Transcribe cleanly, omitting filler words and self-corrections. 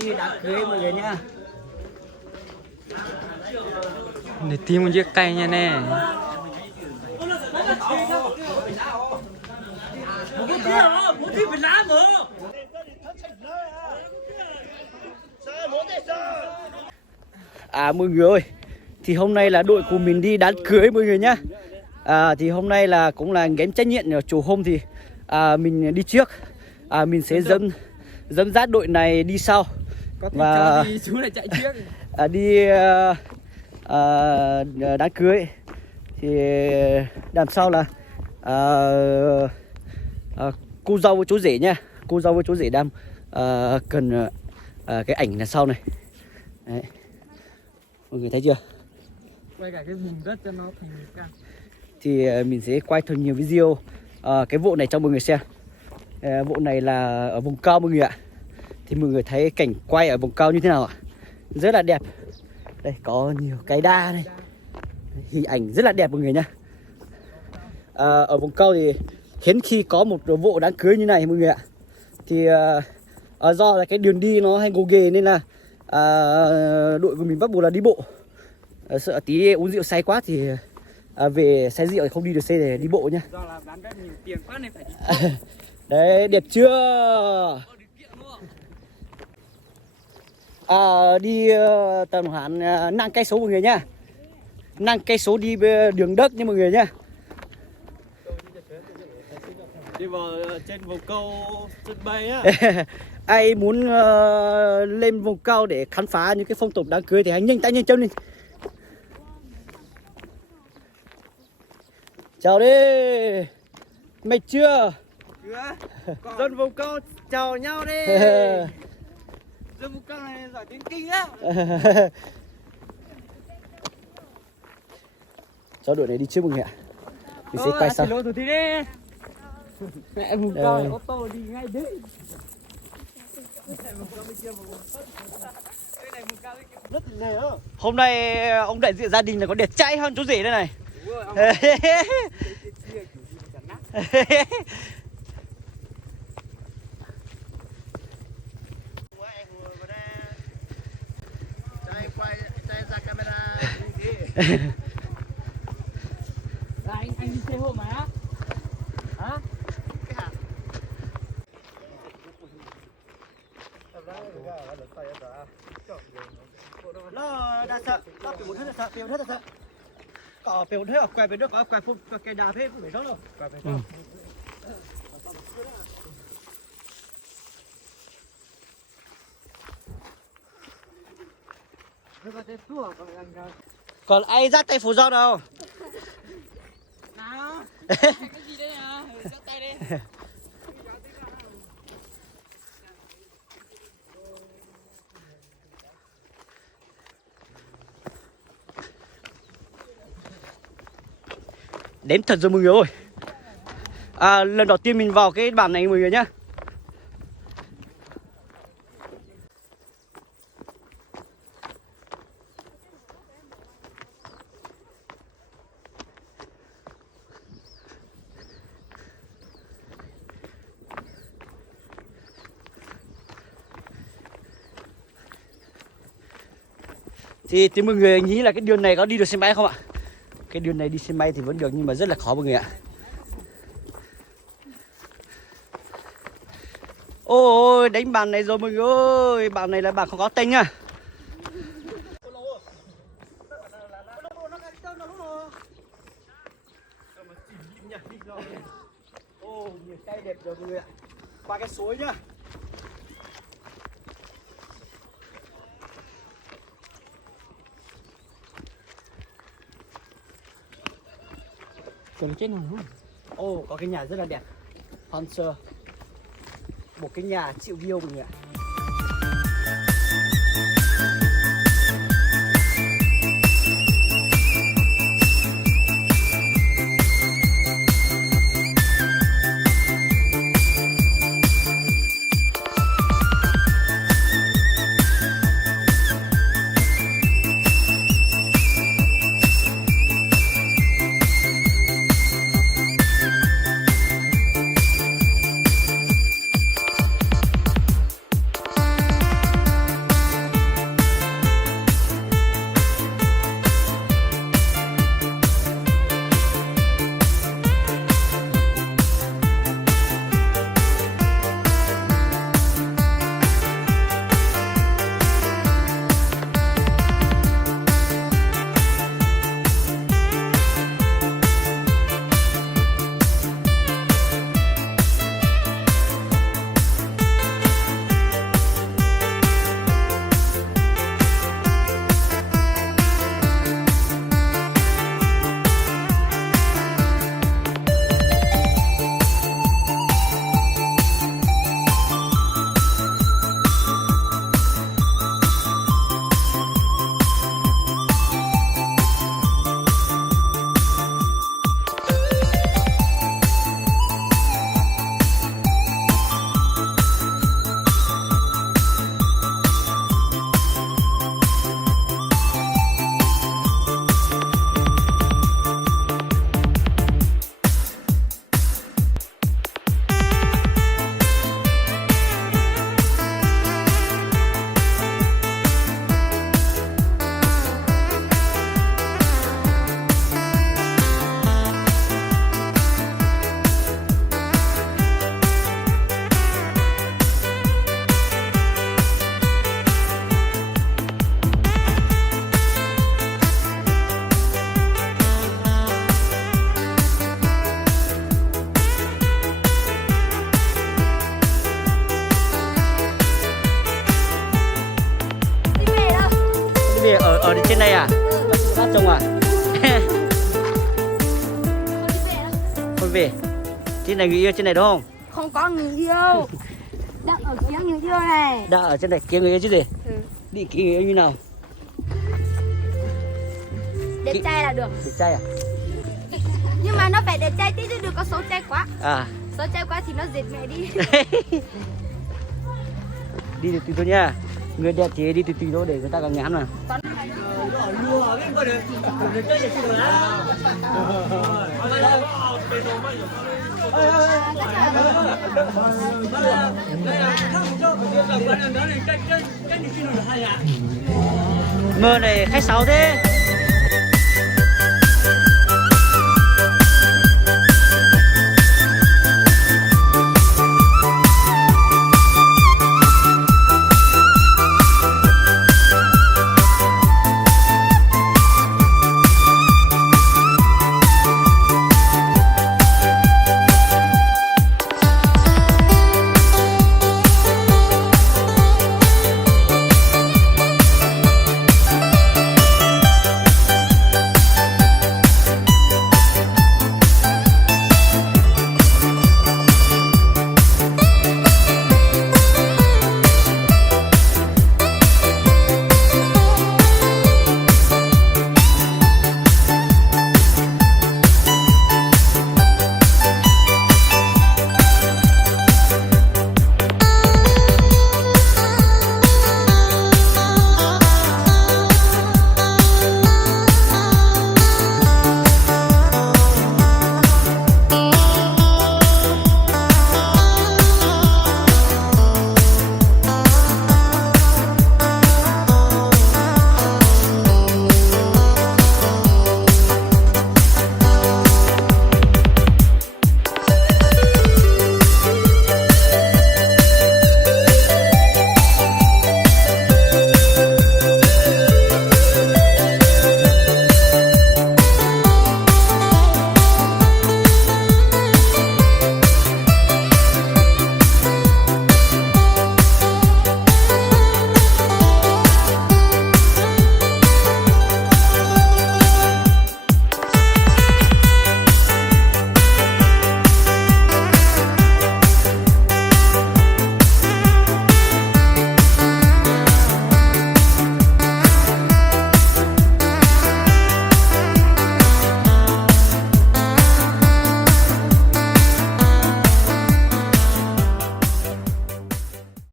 đi đám cưới mọi người nhá. Để tìm một chiếc cây nha nè. Mọi người ơi, thì hôm nay là đội của mình đi đám cưới mọi người nhá. Thì hôm nay là cũng là kém trách nhiệm ở chủ hôm thì mình đi trước. Mình sẽ dẫn dắt đội này đi sau. Và Thì chú lại chạy trước. đi đám cưới thì đằng sau là cô dâu với chú rể nha. Cô dâu với chú rể đang cần cái ảnh là sau này. Đấy. Mọi người thấy chưa? Quay cả cái vùng đất cho nó thành căng. Thì mình sẽ quay thật nhiều video cái vụ này cho mọi người xem. Vụ này là ở vùng cao mọi người ạ. Thì mọi người thấy cảnh quay ở vùng cao như thế nào ạ? Rất là đẹp. Đây có nhiều cái đa này, hình ảnh rất là đẹp mọi người nhá. Ở vùng cao thì hiếm khi có một vụ đám cưới như này mọi người ạ. Thì do là cái đường đi nó hay gồ ghề nên là đội của mình bắt buộc là đi bộ. Sợ tí uống rượu say quá thì về say rượu thì không đi được xe để đi bộ nhá. Do là bán rất nhiều tiền quá nên phải đi. Đấy, đẹp chưa? Đi tầm khoảng 5 cây số mọi người nhá. 5 cây số đi đường đất nha mọi người nhá. Đi vào trên vùng câu sân bay á. Ai muốn lên vùng cao để khám phá những cái phong tục đám cưới thì hãy nhanh tay nhanh chân đi. Chào đi. Mệt chưa? Dân vùng câu chào nhau đi. Dân vùng câu này giỏi tiếng Kinh á. Cho đội này đi trước mọi người ạ. Mình sẽ quay sau. Lô thủ tí đi. Mẹ vùng cao ô tô đi ngay đấy. Hôm nay ông đại diện gia đình là có đẹp trai hơn chú rể đây này. Anh đi xe hộ mà á? Hả? Nó đã sợ, nó bị một hết là sợ, bị một hết là sợ. Có bị một hết ở quay về nước, có quay phun cái đạp hết không phải đâu đâu. Còn ai dắt tay phù do đâu? Nào. Cái gì đây à? Dắt tay đi. Đến thật rồi mọi người ơi. Lần đầu tiên mình vào cái bản này mọi người nhá. Thì mọi người nghĩ là cái đường này có đi được xe máy không ạ? Cái đường này đi xe máy thì vẫn được nhưng mà rất là khó mọi người ạ. Ôi đánh bàn này rồi mọi người ơi. Bàn này là bàn không có tên nhá. Nhiều cây đẹp rồi mọi người ạ. Qua cái suối nhá. Còn chết nào không? Có cái nhà rất là đẹp. Hunter. Một cái nhà chịu view mọi người ạ. gì ở trên này à? Bác chồng à? Không về. Trên này người yêu trên này đúng không? Không có người yêu. Đang ở kia người yêu này. Đã ở trên này kiếm người yêu chứ gì? Ừ. Đi kiếm người yêu như nào? Đẹp trai là được. Đẹp trai à? Nhưng mà nó phải đẹp trai tí chứ đừng có xấu trai quá. À. Xấu trai quá thì nó dệt mẹ đi. Đi từ từ thôi nha. Người đẹp thì đi từ từ thôi để người ta càng ngán mà. Mơ này khách sáo thế.